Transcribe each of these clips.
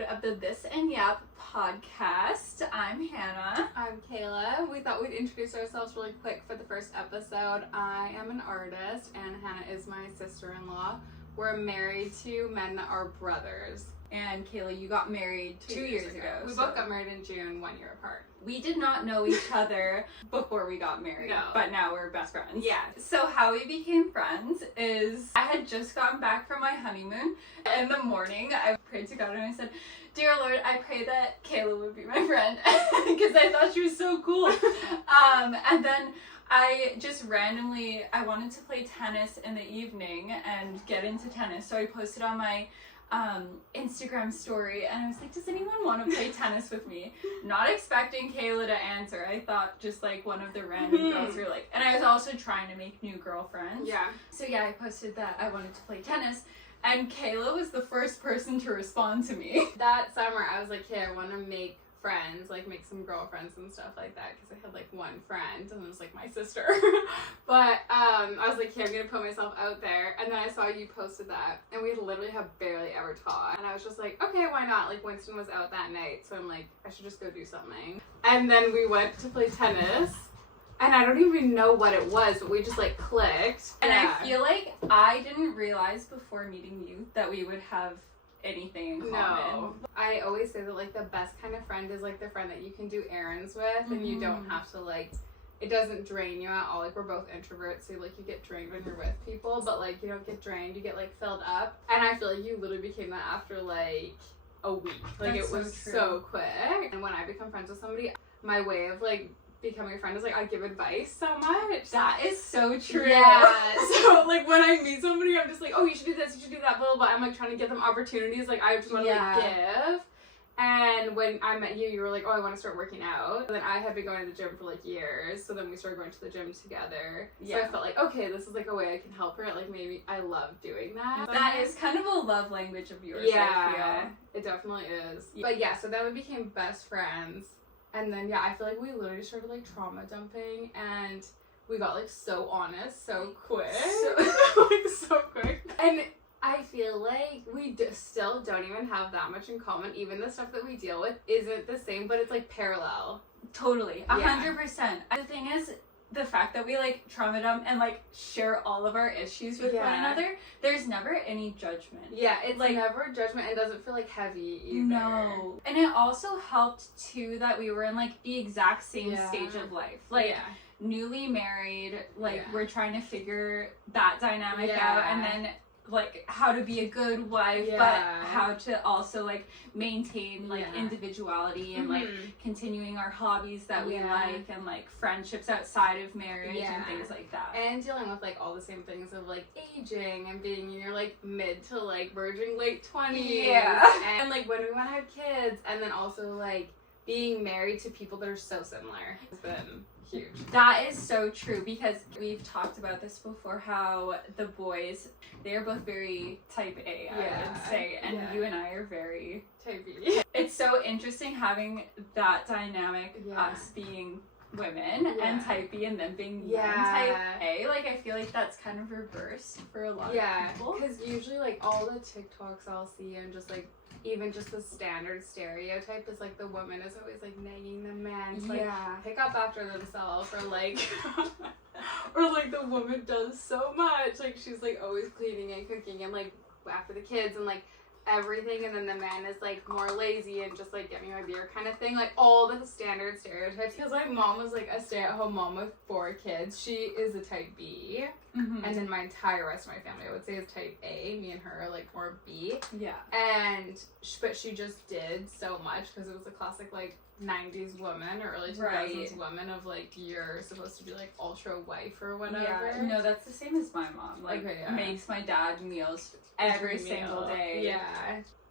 episode of the This and Yap podcast. I'm Hannah. I'm Kayla. We thought we'd introduce ourselves really quick for the first episode. I am an artist and Hannah is my sister-in-law. We're married to men that are brothers. And Kayla, you got married 2 years ago. We both got married in June, 1 year apart. We did not know each other before we got married, but now we're best friends. Yeah. So how we became friends is I had just gotten back from my honeymoon. In the morning, I prayed to God and I said, "Dear Lord, I pray that Kayla would be my friend," because I thought she was so cool. And then I just randomly, I wanted to play tennis in the evening and get into tennis. So I posted on my Instagram story and I was like, does anyone want to play tennis with me? Not expecting Kayla to answer. I thought just like one of the random girls were like, and I was also trying to make new girlfriends. Yeah. So yeah, I posted that I wanted to play tennis and Kayla was the first person to respond to me. That summer I was like, hey, I want to make friends, like make some girlfriends and stuff like that, because I had like one friend and it was like my sister. But I was like, okay, I'm gonna put myself out there. And then I saw you posted that and we literally have barely ever talked, and I was just like, okay, why not? Like Winston was out that night, so I'm like, I should just go do something. And then we went to play tennis and I don't even know what it was, but we just like clicked. And I feel like I didn't realize before meeting you that we would have anything in common. No. I always say that like the best kind of friend is like the friend that you can do errands with and you don't have to like, it doesn't drain you at all. Like we're both introverts, so like you get drained when you're with people, but like you don't get drained, you get like filled up. And I feel like you literally became that after like a week. Like That's it was so quick. And when I become friends with somebody, my way of like becoming a friend is like I give advice so much. That is so true. Yeah. So like when I meet somebody, I'm just like, oh, you should do this, you should do that, blah blah blah. I'm like trying to give them opportunities. Like I just want to like give. And when I met you, you were like, oh, I want to start working out. And then I had been going to the gym for like years, so then we started going to the gym together. So I felt like, okay, this is like a way I can help her. Like maybe I love doing that. That is kind of a love language of yours. Yeah, I feel. it definitely is. But yeah, so then we became best friends. And then, yeah, I feel like we literally started, like, trauma dumping, and we got, like, so honest so quick. So quick. And I feel like we still don't even have that much in common. Even the stuff that we deal with isn't the same, but it's, like, parallel. Totally. 100%. The thing is, the fact that we, like, trauma dump and, like, share all of our issues with one another, there's never any judgment. Yeah, it's like never judgment and doesn't feel, like, heavy either. No. And it also helped, too, that we were in, like, the exact same stage of life. Like, newly married, like, we're trying to figure that dynamic out, and then like how to be a good wife, but how to also like maintain like individuality and like continuing our hobbies that we like, and like friendships outside of marriage and things like that, and dealing with like all the same things of like aging and being in your like mid to like verging late 20s, and like when we want to have kids, and then also like being married to people that are so similar has been huge. That is so true, because we've talked about this before, how the boys, they are both very type A, I would say, and you and I are very type B. It's so interesting having that dynamic, us being women and type B, and then being type A. Like I feel like that's kind of reversed for a lot of people. Because usually like all the TikToks I'll see, and just like even just the standard stereotype is like the woman is always like nagging the man to like pick up after themselves, or like or like the woman does so much, like she's like always cleaning and cooking and like after the kids and like everything, and then the man is like more lazy and just like get me my beer kind of thing, like all the standard stereotypes. Because my mom was like a stay-at-home mom with 4 kids. She is a type B, and then my entire rest of my family I would say is type A. Me and her are like more B. But she just did so much because it was a classic like 90s woman or early 2000s woman of like you're supposed to be like ultra wife or whatever. No, that's the same as my mom. Like makes my dad meals every single day.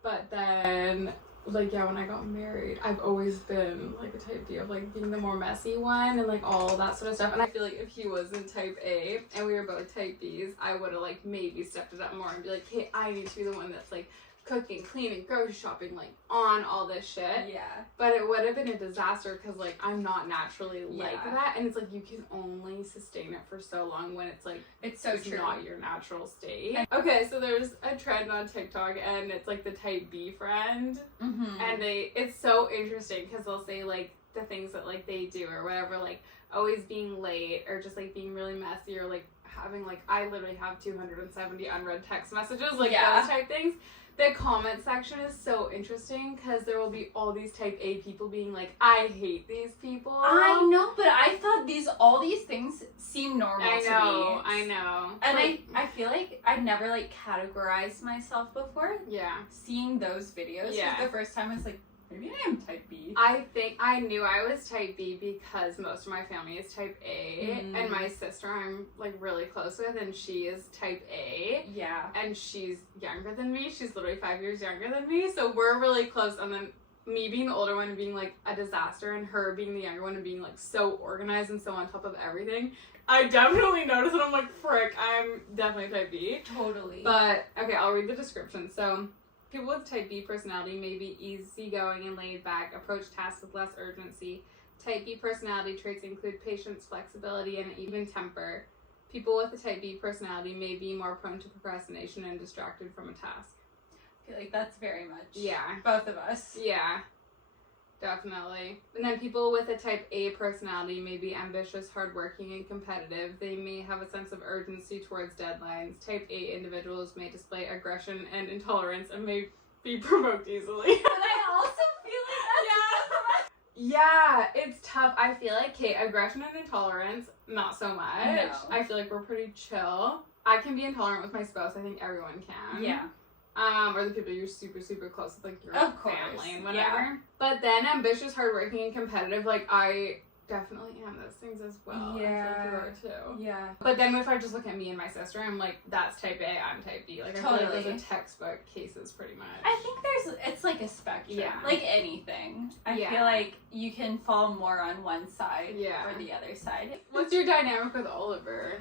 But then like when I got married, I've always been like a type B of like being the more messy one and like all that sort of stuff. And I feel like if he wasn't type A and we were both type Bs, I would have like maybe stepped it up more and be like, hey, I need to be the one that's like cooking, cleaning, grocery shopping, like on all this shit. Yeah. But it would have been a disaster because like I'm not naturally like that, and it's like you can only sustain it for so long when it's like it's so true. Not your natural state. Okay, so there's a trend on TikTok, and it's like the type B friend, and it's so interesting because they'll say like the things that like they do or whatever, like always being late or just like being really messy or like having like I literally have 270 unread text messages, like those type things. The comment section is so interesting because there will be all these type A people being like, I hate these people. I know, but I thought all these things seem normal to me. I know. And I feel like I've never like categorized myself before. Yeah. Seeing those videos for the first time, I was like, maybe I am type B. I think I knew I was type B because most of my family is type A, and my sister I'm like really close with, and she is type A. Yeah. And she's younger than me. She's literally 5 years younger than me, so we're really close. And then me being the older one and being like a disaster, and her being the younger one and being like so organized and so on top of everything. I definitely noticed it. I'm like, frick, I'm definitely type B. Totally. But okay, I'll read the description. So, people with type B personality may be easygoing and laid back, approach tasks with less urgency. Type B personality traits include patience, flexibility, and an even temper. People with a type B personality may be more prone to procrastination and distracted from a task. I feel like that's very much both of us. Yeah, definitely. And then people with a type A personality may be ambitious, hardworking, and competitive. They may have a sense of urgency towards deadlines. Type A individuals may display aggression and intolerance and may be provoked easily. But I also feel like that's yeah, it's tough. I feel like, aggression and intolerance, not so much. No. I feel like we're pretty chill. I can be intolerant with my spouse. I think everyone can. Yeah. Or the people you're super, super close with, like your family and whatever. Yeah. But then ambitious, hardworking, and competitive, like I definitely am those things as well. Yeah. I feel like you are too. Yeah. But then if I just look at me and my sister, I'm like, that's type A, I'm type B. Like I feel like those are textbook cases pretty much. I think it's like a spectrum. Yeah. Like anything. I feel like you can fall more on one side or the other side. What's your dynamic with Oliver?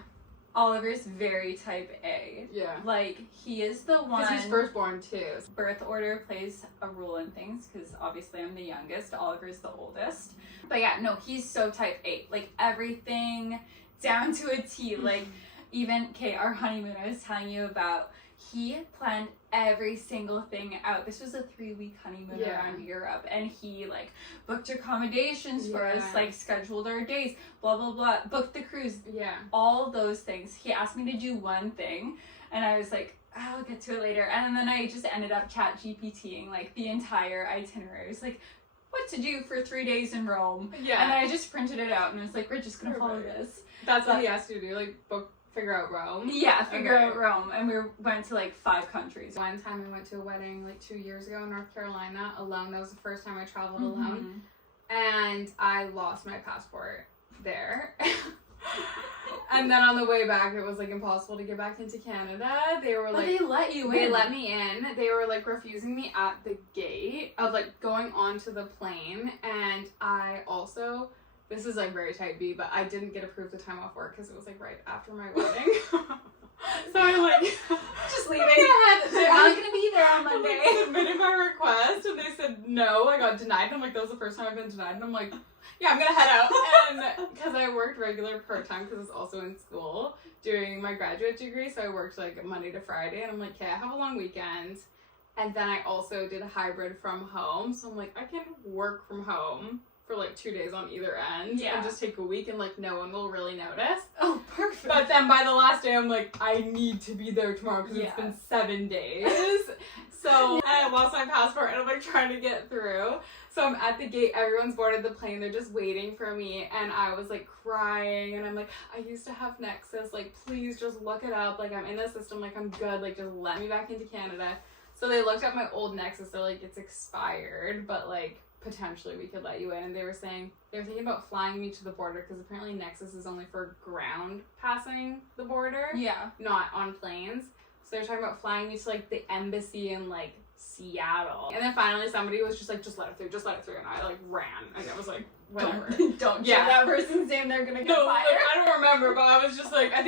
Oliver's very type A. Yeah. Like, he is the one... Because he's firstborn, too. Birth order plays a role in things, because obviously I'm the youngest. Oliver's the oldest. But yeah, no, he's so type A. Like, everything down to a T. Like, even, our honeymoon I was telling you about, he planned every single thing out. This was a 3-week honeymoon around Europe, and he like booked accommodations for us, like scheduled our days, blah blah blah, booked the cruise, all those things. He asked me to do one thing, and I was like, I'll get to it later. And then I just ended up chat GPTing like the entire itinerary. I was like, what to do for 3 days in Rome? Yeah. And then I just printed it out and I was like, we're just gonna follow this. That's what he asked you to do, like figure out Rome. Yeah, figure out Rome. And we went to like 5 countries. One time we went to a wedding like 2 years ago in North Carolina alone. That was the first time I traveled alone. And I lost my passport there. And then on the way back, it was like impossible to get back into Canada. They were like, they let you in. They let me in. They were like refusing me at the gate of like going onto the plane. And I also, this is like very type B, but I didn't get approved the time off work because it was like right after my wedding. So I like just leaving. I'm gonna be there on Monday. I submitted my request and they said no. I got denied. And I'm like, that was the first time I've been denied. And I'm like, yeah, I'm gonna head out. And because I worked regular part-time because I was also in school doing my graduate degree, so I worked like Monday to Friday. And I'm like, okay, I have a long weekend. And then I also did a hybrid from home, so I'm like, I can work from home for like 2 days on either end and just take a week and like no one will really notice. Oh, perfect. But then by the last day I'm like, I need to be there tomorrow because it's been 7 days. So I lost my passport and I'm like trying to get through. So I'm at the gate, everyone's boarded the plane, they're just waiting for me, and I was like crying and I'm like, I used to have Nexus, like please just look it up, like I'm in the system, like I'm good, like just let me back into Canada. So they looked up my old Nexus, they're like, it's expired, but like potentially we could let you in. And they were saying they're thinking about flying me to the border because apparently Nexus is only for ground passing the border, not on planes. So they're talking about flying me to like the embassy in like Seattle. And then finally somebody was just like, just let it through, and I like ran and I was like, whatever. Don't share that person's name, they're gonna get fired. Like, I don't remember, but I was just like, I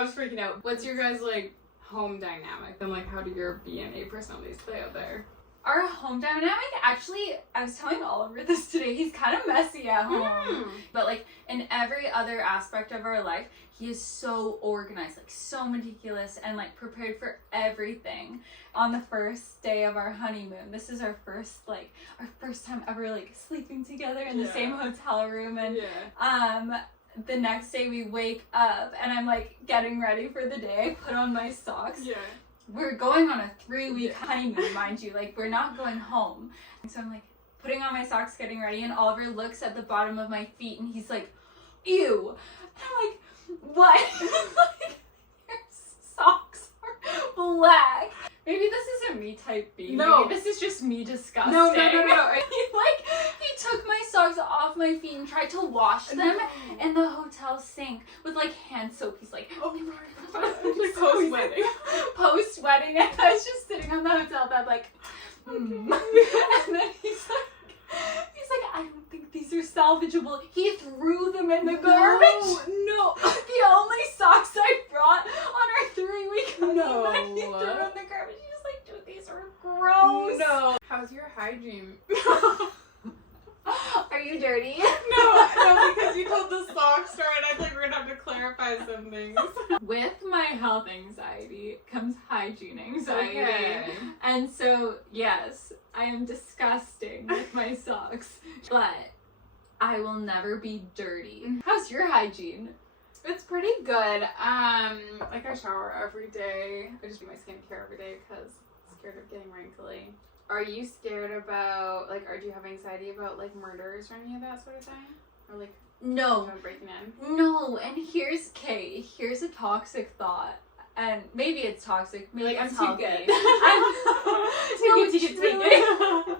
was freaking out. What's your guys like home dynamic? And like, how do your B and A personalities play out there? Our home dynamic, actually, I was telling Oliver this today, he's kind of messy at home. But like in every other aspect of our life, he is so organized, like so meticulous and like prepared for everything. On the first day of our honeymoon, this is our first time ever like sleeping together in the same hotel room. And the next day we wake up and I'm like getting ready for the day. I put on my socks. Yeah. We're going on a 3-week honeymoon, mind you. Like, we're not going home. And so I'm like putting on my socks, getting ready, and Oliver looks at the bottom of my feet and he's like, ew. And I'm like, what? Like, your socks are black. Maybe this isn't me type B. No. Maybe this is just me disgusting. No. He took my socks off my feet and tried to wash them in the hotel sink with like hand soap. He's like, post-wedding. Post-wedding, and I was just sitting on the hotel bed like, And then he's like, I don't think these are salvageable. He threw them in the garbage. No. The only socks I brought on our 3-week honeymoon, he threw in the garbage. He was like, dude, these are gross. No. How's your hygiene? Are you dirty? No, because you told the sock story and I think we're gonna have to clarify some things. With my health anxiety comes hygiene anxiety. Okay. And so, yes, I am disgusting with my socks, but I will never be dirty. How's your hygiene? It's pretty good. Like I shower every day. I just do my skincare every day because I'm scared of getting wrinkly. Are you scared about, like, or do you have anxiety about, like, murders or any of that sort of thing? Or, like, no. Breaking in? No, and here's a toxic thought. And maybe it's toxic. Maybe like, it's I'm healthy. too good. I'm too good to get taken.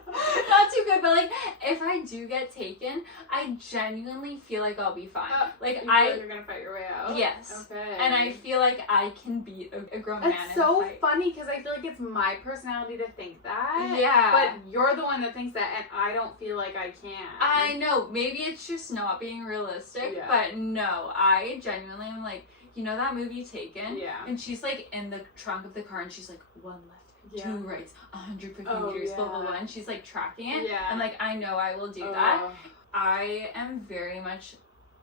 Not too good, but like, if I do get taken, I genuinely feel like I'll be fine. You feel like you're gonna fight your way out? Yes. Okay. And I feel like I can beat a grown man in a fight. It's so funny because I feel like it's my personality to think that. Yeah. But you're the one that thinks that, and I don't feel like I can. I know. Maybe it's just not being realistic, but no, I genuinely am like, you know that movie Taken? Yeah. And she's like in the trunk of the car and she's like, 1 left, 2 rights, 150 meters, blah, blah, blah. And she's like tracking it. Yeah. And like, I know I will do that. I am very much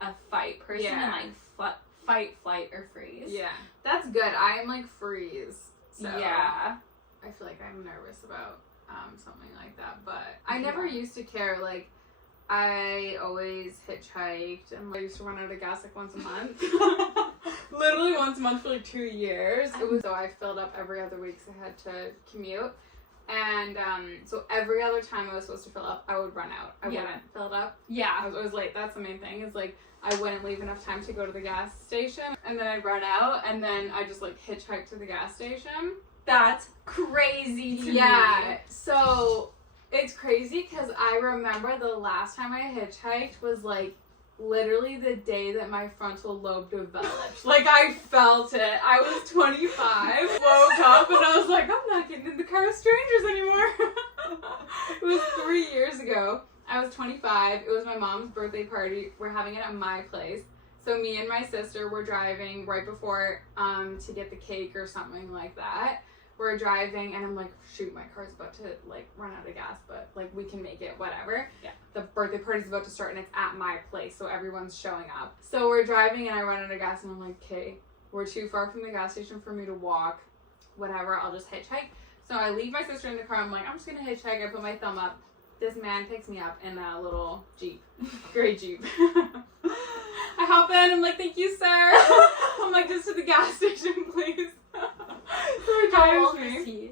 a fight person and like fight, flight, or freeze. Yeah. That's good. I'm like freeze. So yeah. I feel like I'm nervous about something like that. But I never used to care. Like, I always hitchhiked and I used to run out of gas like once a month. Literally once a month for like 2 years. It was so I filled up every other week because I had to commute. And so every other time I was supposed to fill up, I would run out. I wouldn't fill it up. Yeah. I was always late. That's the main thing is like I wouldn't leave enough time to go to the gas station. And then I'd run out and then I just like hitchhike to the gas station. That's crazy to me. Yeah. So it's crazy because I remember the last time I hitchhiked was like literally the day that my frontal lobe developed. Like I felt it. I was 25, woke up and I was like, I'm not getting in the car with strangers anymore. It was 3 years ago. I was 25. It was my mom's birthday party. We're having it at my place. So me and my sister were driving right before to get the cake or something like that. We're driving and I'm like, shoot, my car's about to like run out of gas, but like we can make it, whatever. Yeah. The birthday party's about to start and it's at my place, so everyone's showing up. So we're driving and I run out of gas and I'm like, okay, we're too far from the gas station for me to walk. Whatever, I'll just hitchhike. So I leave my sister in the car. I'm like, I'm just gonna hitchhike. I put my thumb up. This man picks me up in a little Jeep, gray Jeep. I hop in. I'm like, thank you, sir. I'm like, just to the gas station, please. So he drives me.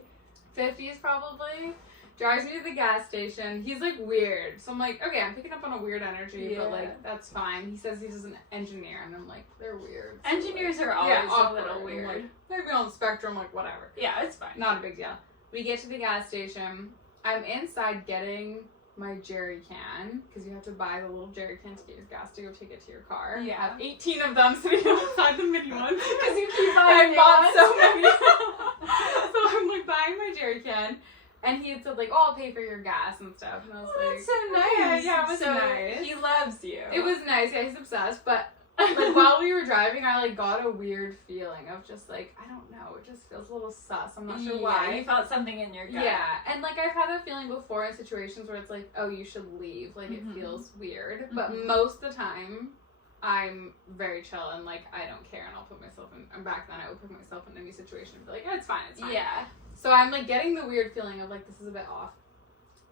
50s probably. Drives me to the gas station. He's like weird. So I'm like, okay, I'm picking up on a weird energy, but like, that's fine. He says he's an engineer, and I'm like, they're weird. So Engineers are always a little weird. Like, maybe on the spectrum, like, whatever. Yeah, it's fine. Not a big deal. We get to the gas station. I'm inside getting my jerry can, because you have to buy the little jerry can to get your gas to go take it to your car. Yeah. I have 18 of them sitting outside the mini ones. Because you keep buying I bought so many. So I'm like buying my jerry can, and he had said like, oh, I'll pay for your gas and stuff. And I was like, that's so nice. Yeah, it was so nice. He loves you. It was nice. Yeah, he's obsessed. But Like, while we were driving, I, like, got a weird feeling of just, like, I don't know, it just feels a little sus. I'm not sure why. You felt something in your gut. Yeah, and, like, I've had that feeling before in situations where it's like, oh, you should leave. Like, it feels weird. But most of the time, I'm very chill and, like, I don't care, and I'll put myself in, and back then I would put myself in any situation and be like, it's fine, it's fine. Yeah. So I'm, like, getting the weird feeling of, like, this is a bit off.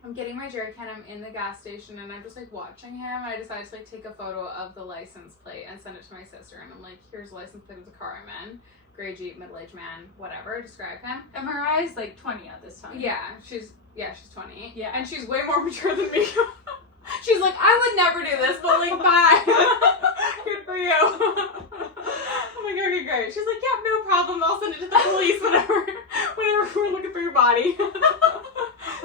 I'm getting my jerry can, I'm in the gas station, and I'm just, like, watching him. I decided to, like, take a photo of the license plate and send it to my sister, and I'm like, here's the license plate of the car I'm in. Gray Jeep, middle-aged man, whatever, describe him. And Mariah's, like, 20 at this time. Yeah, she's 20. Yeah. And she's way more mature than me. She's like, I would never do this, but, like, bye. Good for you. I'm like, okay, great. She's like, yeah, no problem. I'll send it to the police whenever we're looking for your body.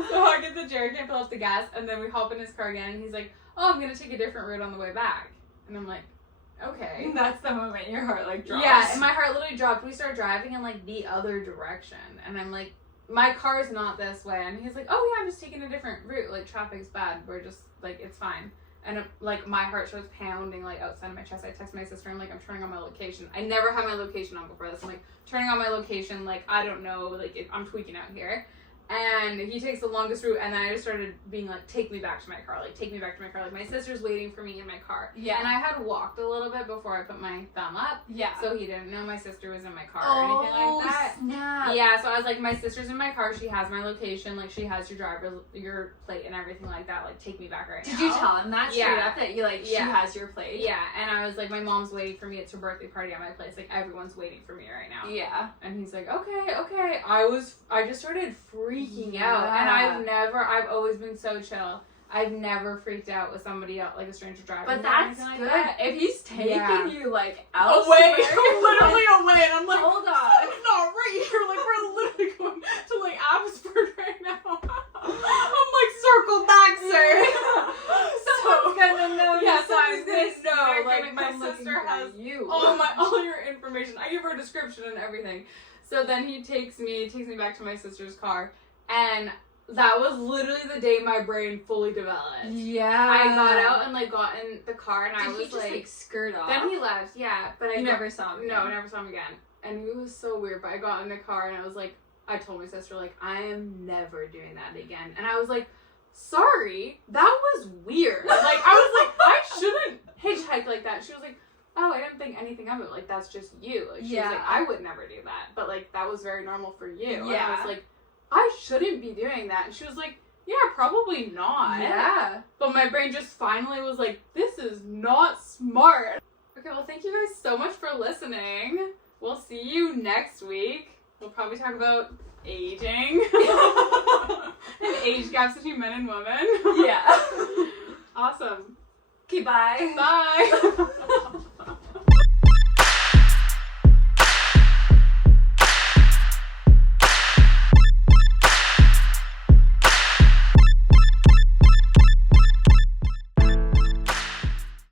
So I get the jerry can, fill up the gas, and then we hop in his car again, and he's like, oh, I'm going to take a different route on the way back. And I'm like, okay. And that's the moment your heart, like, drops. Yeah, and my heart literally dropped. We start driving in, like, the other direction, and I'm like, my car's not this way. And he's like, oh, yeah, I'm just taking a different route. Like, traffic's bad. We're just, like, it's fine. And, like, my heart starts pounding, like, outside of my chest. I text my sister. I'm like, I'm turning on my location. I never had my location on before this. I'm like, turning on my location. Like, I don't know. Like, I'm tweaking out here. And he takes the longest route, and then I just started being like, take me back to my car. Like, take me back to my car. Like, my sister's waiting for me in my car. Yeah. And I had walked a little bit before I put my thumb up. Yeah. So he didn't know my sister was in my car or anything like that. Snap. Yeah, so I was like, my sister's in my car. She has my location. Like, she has your plate and everything like that. Like, take me back right now. Did you tell him that straight Yeah. up that you, like, she has your plate? Yeah, and I was like, my mom's waiting for me. It's her birthday party at my place. Like, everyone's waiting for me right now. Yeah. And he's like, okay. I just started freaking out. And I've always been so chill. I've never freaked out with somebody else, like a stranger driving. But that's like good. That. If he's taking you, like, Away, elsewhere. literally away. And I'm like, hold on. I'm not right here. Like, we're literally going to, like, Abbotsford right now. I'm like, circle back, sir. Someone's gonna know. Yeah, somebody's someone's gonna know. They're Like, gonna my come looking sister for has you. all your information. I give her a description and everything. So then he takes me back to my sister's car, and that was literally the day my brain fully developed. Yeah. I got out and, like, got in the car, and I was he just, like, skirt off? Then he left, yeah. But I never saw him again. No, I never saw him again. And it was so weird, but I got in the car, and I was like, I told my sister, like, I am never doing that again. And I was like, sorry, that was weird. Like, I was like, I shouldn't hitchhike like that. She was like, oh, I didn't think anything of it. Like, that's just you. Like, she was like, I would never do that. But, like, that was very normal for you. Yeah. And I was like, I shouldn't be doing that. And she was like, yeah, probably not. Yeah. But my brain just finally was like, this is not smart. Okay, well, thank you guys so much for listening. We'll see you next week. We'll probably talk about aging. And age gaps between men and women. Yeah. Awesome. Okay, bye. Bye.